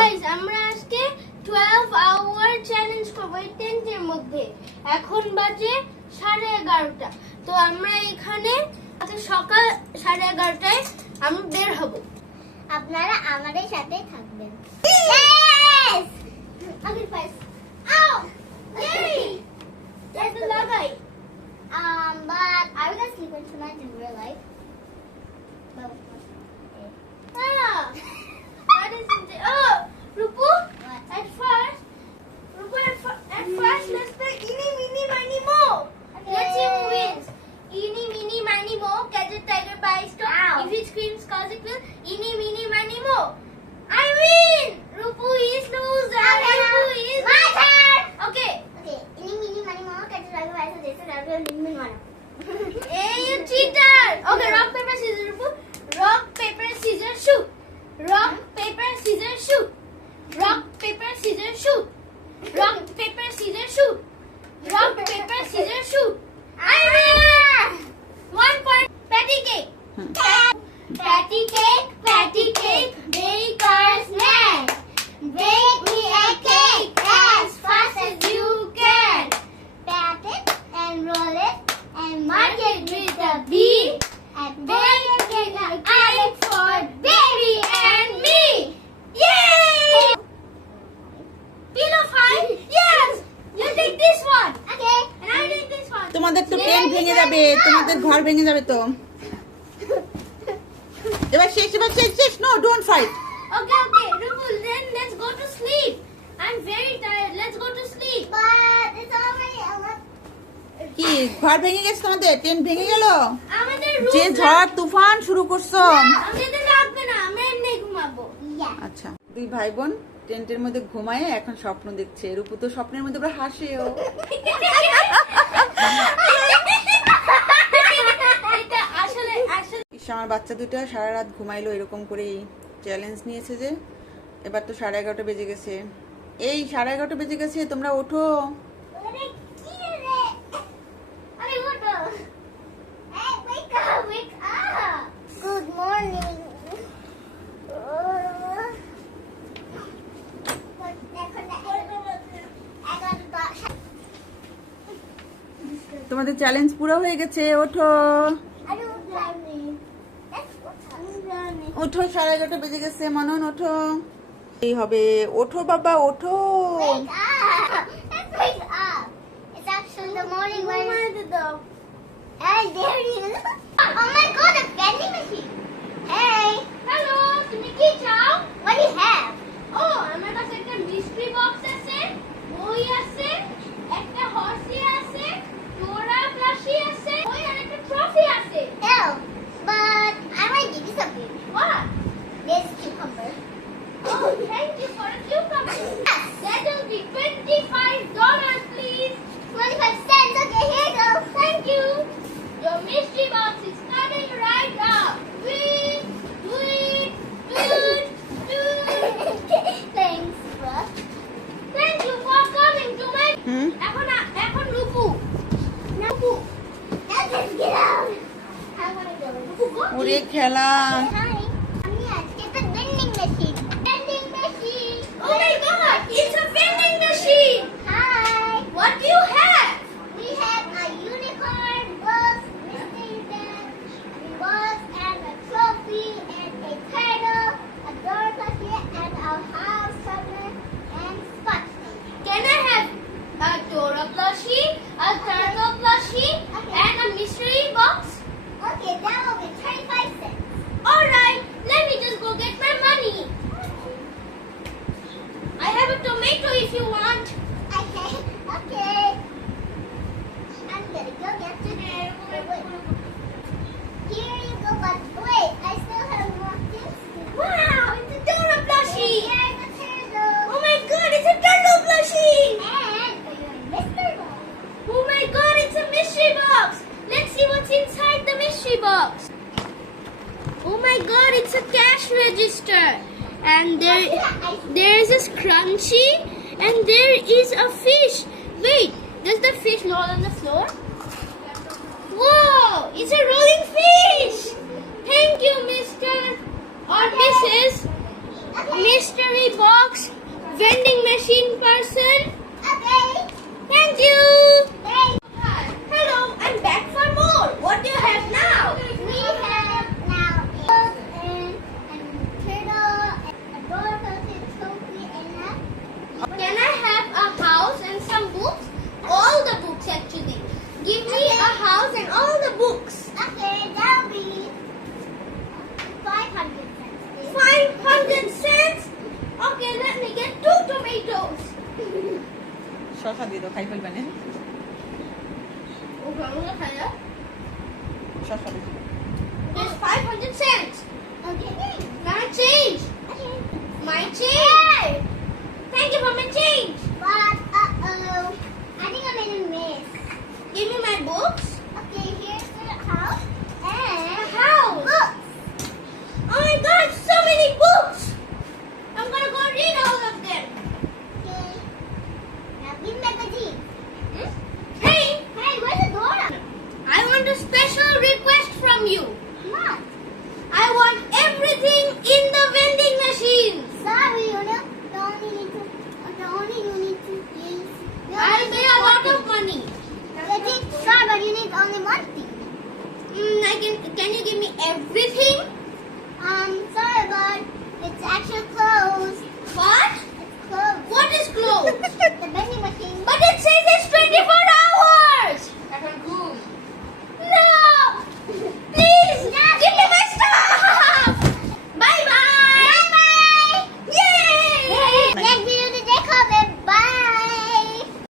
Guys আমরা আজকে 12 hour challenge করব এই টেন্টের মধ্যে। এখন বাজে 11:30টা। তো আমরা এখানে সকাল 11:30টায় আমরা বের হব। আপনারা আমাদের সাথে থাকবেন। Yes! Okay, first. Ow! Yay! That's the lagai. But I was gonna sleep in tonight in real life. But Ah! That is it. Oh, Rupu. What? At first, let's play Eeny, Meeny, Miny, Mo. Okay. Let's see who wins. Eeny, Meeny, Miny, Mo. Catch a tiger by its tail. Ow. If it screams, cause it will. Eeny, Meeny, Miny, Mo. I win. Rupu is loser. Okay, Rupu is my turn. Okay. okay, ini mini mani mau catch driver ऐसा जैसे driver लिंगमिन वाला. Hey, you cheater. Okay, rock paper scissors, Rupu. Rock paper scissors shoot. Rock paper scissors shoot. Rock paper scissors shoot. Rock paper scissors shoot. Rock paper scissors shoot. I win. 1 point. Patty cake. Patty cake. Patty cake. Baker's man. Bake me a cake as fast as you can. Pat it and roll it and Mark it with a B. and Bake it a cake for baby and me. Yay! Pillow fight. Yes. You take this one. Okay. And I take this one. তোমাদের তো tent ভেঙে যাবে, তোমাদের ঘর ভেঙে যাবে তো। এবার শেষ no don't fight. Okay. Rupul, then let's go to sleep. I'm very tired. Let's go to sleep. But it's already 11. কি ঘর ভেঙে গেছে তোমাদের, টেন্ট ভেঙে গেল? আমাদের যে ঝড় তুফান শুরু করছো। আমাদের লাগবে না, আমরা এমনি ঘুমাবো। Yeah. আচ্ছা, দুই ভাই বোন টেন্টের মধ্যে ঘুমায় এখন স্বপ্ন দেখছে। রূপু তো স্বপ্নের মধ্যে পুরো হাসেও। এটা আসলে আমার বাচ্চা দুটো সারা রাত ঘুমাইলো এরকম করেই চ্যালেঞ্জ নিয়েছে যে এবার তো 11:30 বেজে গেছে। এই 11:30 বেজে গেছে, তোমরা ওঠো। Wake up. Good morning. তোমাদের চ্যালেঞ্জ পুরো হয়ে গেছে, ওঠো ওঠো। 11:30 বেজে গেছে, মনন ওঠো। এই হবে, ওঠো বাবা ওঠো। Wake up! Let's wake up. It's actually the morning when. Hey, there it is. Oh my god, a vending machine. Hey, hello, তুমি কি চাও? what do you have? ও, আমার কাছে একটা মিস্ট্রি বক্স আছে, বই আছে, একটা হর্সি আছে, টোরা প্লাশি আছে, ওই আর একটা ট্রফি আছে। No, but I might give you something. What? This cucumber. Oh, thank you for a cucumber. Yes. That will be $25, please. 25 cents. Okay, here you go. Thank you. Your mystery box is coming right up. Tweet, tweet, tweet, tweet. Thanks, bro. Thank you for coming to my. এখন Rupu. Rupu. Now let's get out. I want to go. Rupu go. ওরে খেলা। Hi. It's a vending machine. Vending machine. Oh my God! It's a vending machine. Hi. What do you have? We have a unicorn, bus, mystery bag, bus, and a trophy, and a turtle, a door plushie, and a house chocolate, and spot. Can I have a Dora plushie, a turtle plushie, and a mystery box? Okay, that will be 25 cents. All right. Let me just go get my money. I have a tomato if you want. Okay. Okay. I'm gonna go get the Here you go, but wait, I still have more things. Wow, it's a Dora plushie. Here's the turtle. Oh my God, it's a turtle plushie. And mystery box. Oh my God, it's a mystery box. Let's see what's inside the mystery box. Oh my God, it's a cash register. And there is a scrunchie and there is a fish. Wait, does the fish roll on the floor? Whoa, it's a rolling fish. Thank you, Mr. or Mrs. Mystery box vending machine person. Okay. Thank you. Hey. Hello, I'm back for more. What do you have now? We have now and turtle and a door closing trophy and a Can I have a house and some books? All the books actually. Give me a house and all the books. okay, that'll be 500 cents. 500 cents? Okay, let me get 2 tomatoes. শশা দিয়ে দাও, খাই ফেলবেন। Okay, I'm gonna try that. শশা দিয়ে দাও। There's 500 cents. Okay. Can I change? Okay. My change. Thank you for my change. But I think I made a miss. Give me my books. Okay, here's the house and A house. books. Oh my God, so many books. I'm gonna go read all of them. Okay. Now give me magazine. Hmm? Hey, Hey, where's the door? I want a special request from you. What? I want everything in the vending machine. Sorry, you know, you need to use. I'll pay a lot of money. Sorry, but you need only one thing. Can you give me everything? Sorry, but it's actually closed. What? It's closed. What is closed? The vending machine. But it says it's 24 hours.